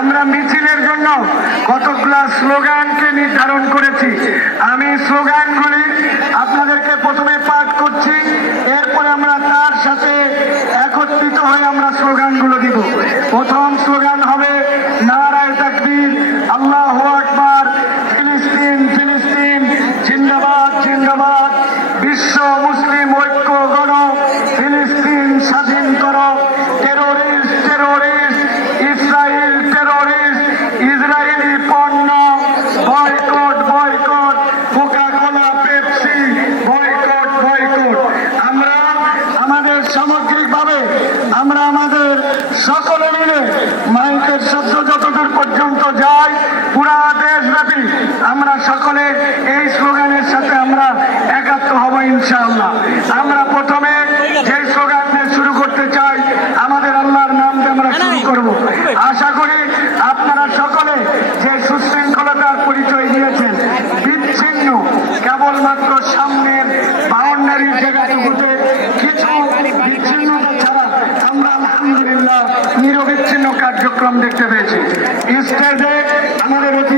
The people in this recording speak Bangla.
আমরা মিছিলের জন্য কতগুলা স্লোগানকে নির্ধারণ করেছি। আমি স্লোগানগুলি আপনাদেরকে প্রথমে পাঠ করছি, এরপরে আমরা তার সাথে একত্রিত হয়ে আমরা স্লোগানগুলো দিব। প্রথম স্লোগান হবে, নারায় তাকবীর, আল্লাহ আকবার, ফিলিস্তিন ফিলিস্তিন, জিন্দাবাদ জিন্দাবাদ, বিশ্ব মুসলিম ঐক্য আমাদের সকলে মিলে মাইকের শব্দ যতদূর পর্যন্ত যায় পুরা দেশব্যাপী আমরা সকলে এই স্লোগানের সাথে আমরা একাত্ম হব ইনশাআল্লাহ। আমরা প্রথমে যে স্লোগান শুরু করতে চাই আমাদের আল্লাহর নাম দিয়ে আমরা শুরু করব। আশা করি আপনারা সকলে যে সুশৃঙ্খলতার পরিচয় দিয়েছেন বিচ্ছিন্ন কেবলমাত্র সামনের বাউন্ডারির নিরবিচ্ছিন্ন কার্যক্রম দেখতে পেয়েছি। স্টেজে আমাদের অতিথিরা